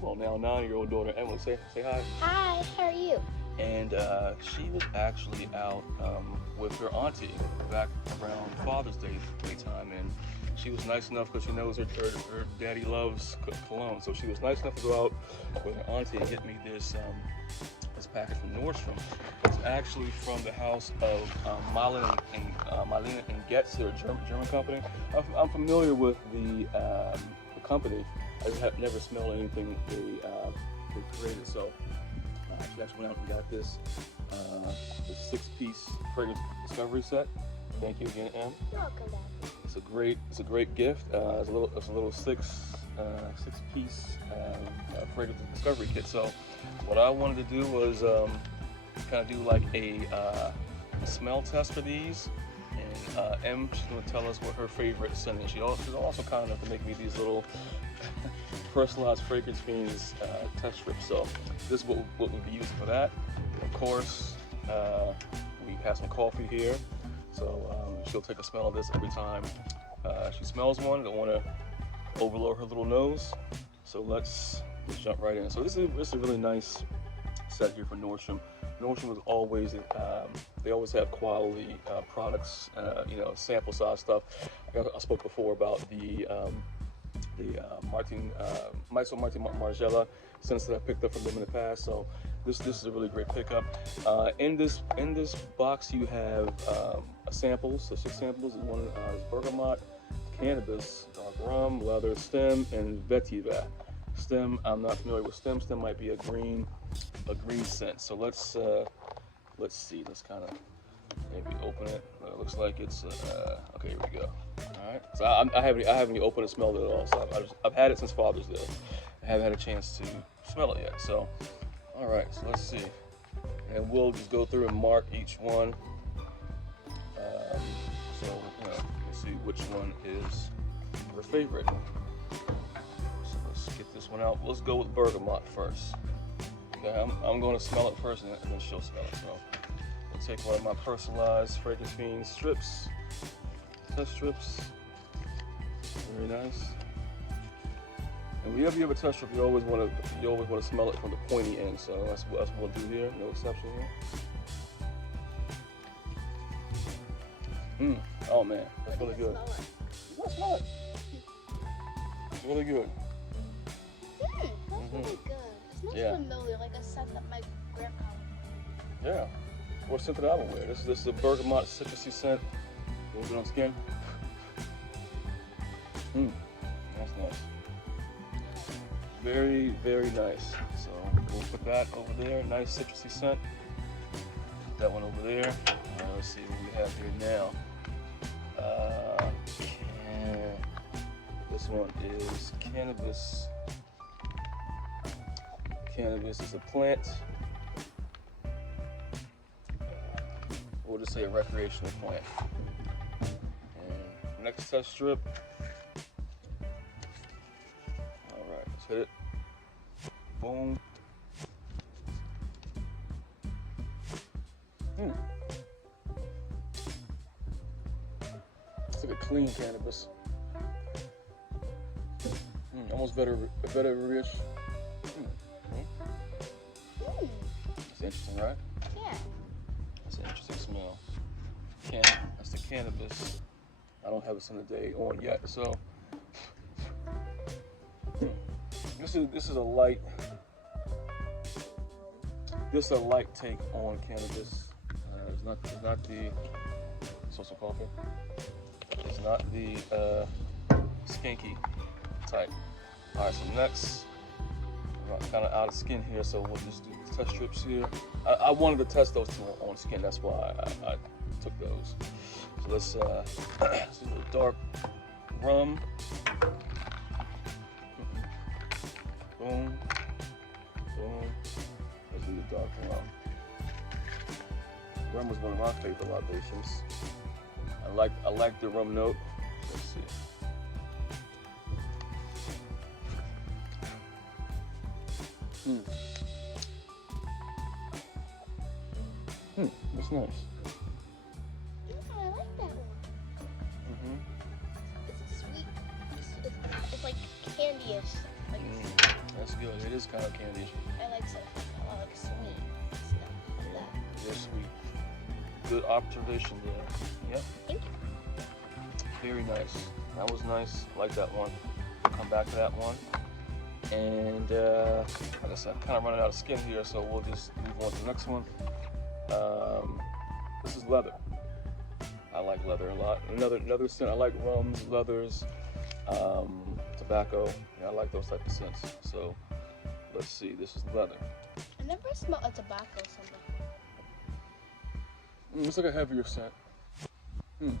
well, now 9-year-old daughter, Emily. Say hi. Hi, how are you? And she was actually out with her auntie back around Father's Day time, and she was nice enough because she knows her daddy loves cologne, so she was nice enough to go out with her auntie and get me this package from Nordstrom. It's actually from the house of Malin and Goetz. They're a German company. I'm familiar with the company. I just have never smelled anything they created, so she actually went out and got this 6-piece fragrance discovery set. Thank you again, Em. You're welcome, Dad. It's a great gift. It's a little 6-piece fragrance discovery kit. So what I wanted to do was kind of do like a smell test for these. And Em, she's going to tell us what her favorite scent is. She's also kind enough to make me these little personalized fragrance fiends test strips. So this is what we'll be using for that. Of course, we have some coffee here. So she'll take a smell of this every time she smells one. Don't want to overload her little nose. So let's jump right in. So this is a really nice set here for Nordstrom. Nordstrom is always, they always have quality products, sample size stuff. I spoke before about the Maestro Margiela scents that I picked up from them in the past. So this is a really great pickup. In this box you have samples, so 6 samples. One is bergamot, cannabis, dark rum, leather, stem, and vetiver. Stem, I'm not familiar with stem. Stem might be a green scent. So let's see. Let's kind of maybe open it. It looks like it's okay. Here we go. All right. So I haven't even opened and smelled it at all. So I've had it since Father's Day. I haven't had a chance to smell it yet. So all right. So let's see. And we'll just go through and mark each one. So we'll see which one is your favorite. So let's get this one out. Let's go with bergamot first. Okay, I'm going to smell it first, and then she'll smell it. So we'll take one of my personalized fragrance fiend strips, test strips. Very nice. And whenever you have a test strip, you always want to smell it from the pointy end. So that's what we'll do here. No exception here. Oh man, that's really good. Let's smell it. It's really good. That's really good. It smells familiar, like a scent that my grandpa would wear. Yeah. What scent did I wear? This is a bergamot citrusy scent. A little bit on skin. That's nice. Very, very nice. So we'll put that over there. Nice citrusy scent. Put that one over there. Let's see what we have here now. This one is cannabis. Cannabis is a plant. We'll just say a recreational plant. And next test strip. All right, let's hit it. Boom. It's like a clean cannabis. Almost better rich. That's interesting, right? Yeah. That's an interesting smell. That's the cannabis. I don't have a scent of day on yet, so this is a light. This is a light take on cannabis. It's not the some coffee. It's not the skanky type. All right, so next, we're kind of out of skin here, so we'll just do the test strips here. I wanted to test those two on skin, that's why I took those. So let's do a dark rum. Boom, boom. Let's do the dark rum. Rum was one of my favorite libations. I like the rum note. Let's see. That's nice. I like that one. It's sweet. It's like candy-ish. Like That's good. It is kind of candy. I like sweet stuff like that. It is sweet. Good observation there. Yep. Thank you. Very nice. That was nice. Like that one. We'll come back to that one. And like I said, I'm kind of running out of skin here, so we'll just move on to the next one. This is leather. I like leather a lot. Another scent. I like rums, leathers, tobacco. Yeah, I like those type of scents. So let's see. This is leather. I never smelled a tobacco scent before. It's like a heavier scent. Yeah.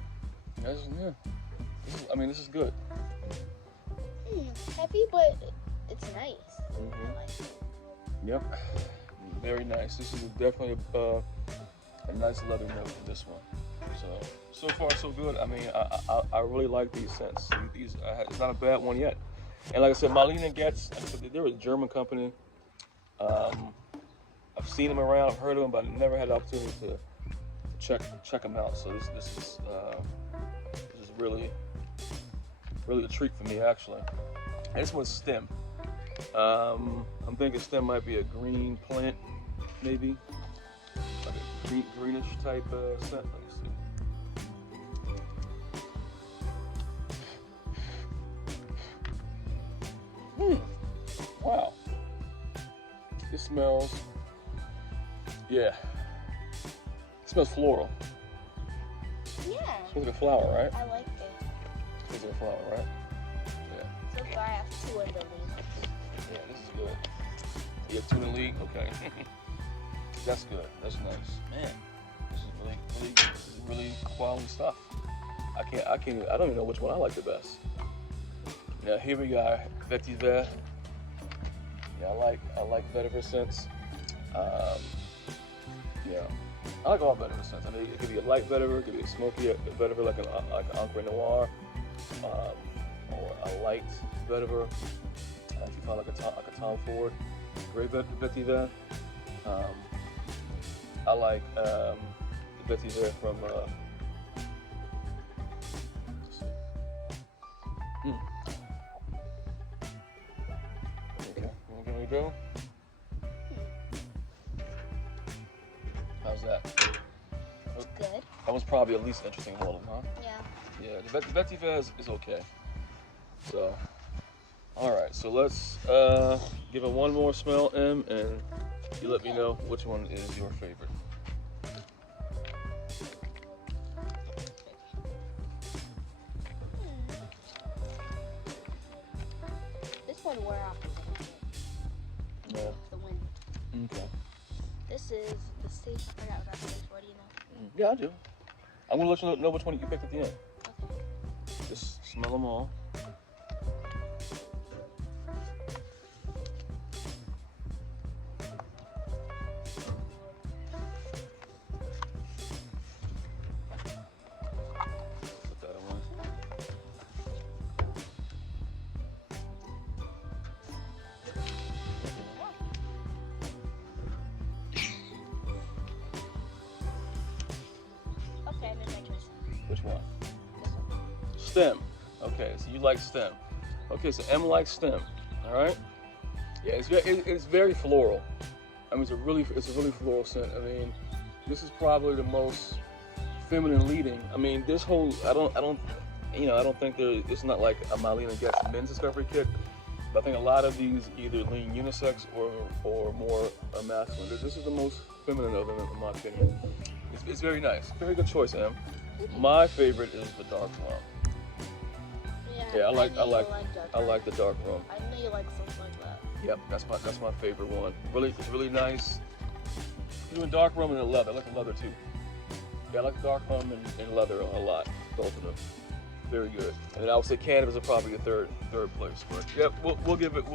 This is good. Heavy, but it's nice. Mm-hmm. I like it. Yep. Very nice. This is definitely a nice leather note for this one. So far so good. I mean, I really like these scents. It's not a bad one yet. And like I said, Malin and Goetz, they're a German company. I've seen them around, I've heard of them, but I never had the opportunity to check them out. So this is really a treat for me, actually. And this one's stem. I'm thinking stem might be a green plant, maybe like a greenish type scent. Let me see. Wow. It smells. Yeah. It smells floral. Yeah. It smells like a flower, right? I like it. It smells like a flower, right? Yeah. So far, I have 2 in the league. Yeah, this is good. You have 2 in the league? Okay. That's good. That's nice. Man, this is really quality stuff. I don't even know which one I like the best. Now here we got Vetiver. Yeah, I like vetiver scents. Yeah, I like all vetiver scents. I mean, it could be a light vetiver, it could be a smoky vetiver like an Encre Noir, or a light vetiver. If you find like a Tom Ford, great vetiver. I like the vetiver from. Okay, here we go. How's that? It's good. That was probably the least interesting one of them, huh? Yeah. Yeah, the vetiver is okay. So, all right. So let's give it one more smell, Em, and you let me know which one is your favorite. This one wore off. Yeah. The wind. Okay. This is the safe. I forgot what that is. What do you know? Yeah, I do. I'm gonna let you know which one you picked at the end. Okay. Just smell them all. Put that away. Okay, I made my choice. Which one? This one. Stem. Okay, so you like stem. Okay, so M likes stem. All right. Yeah, it's very floral. I mean, it's a really floral scent. I mean, this is probably the most feminine leading. I mean, this whole I don't think it's not like a Malin and Goetz men's discovery kit. But I think a lot of these either lean unisex or more masculine. This is the most feminine of them, in my opinion. It's very nice. Very good choice, Em. My favorite is the dark rum. Yeah, I like the dark rum. I know you like something like that. Yep, that's my favorite one. It's really nice. I'm doing dark rum and the leather. I like the leather too. Yeah, I like the dark rum and leather a lot. Both of them. Very good. And I would say cannabis are probably a third place. But yep, we'll give it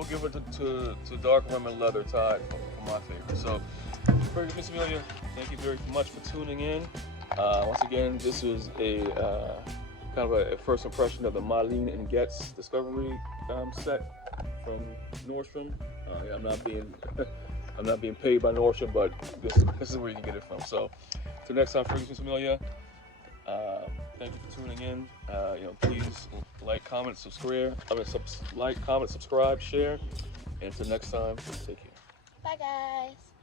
to dark rum and leather tied for my favorite. So, very good, Miss Amelia. Thank you very much for tuning in. Once again, this was a kind of a first impression of the Malin and Goetz Discovery set from Nordstrom. Yeah, I'm not being paid by Nordstrom, but this is where you can get it from. So, till next time, Miss Amelia. Thank you for tuning in. Please like, comment, subscribe. Like, comment, subscribe, share, And until next time, take care. Bye, guys.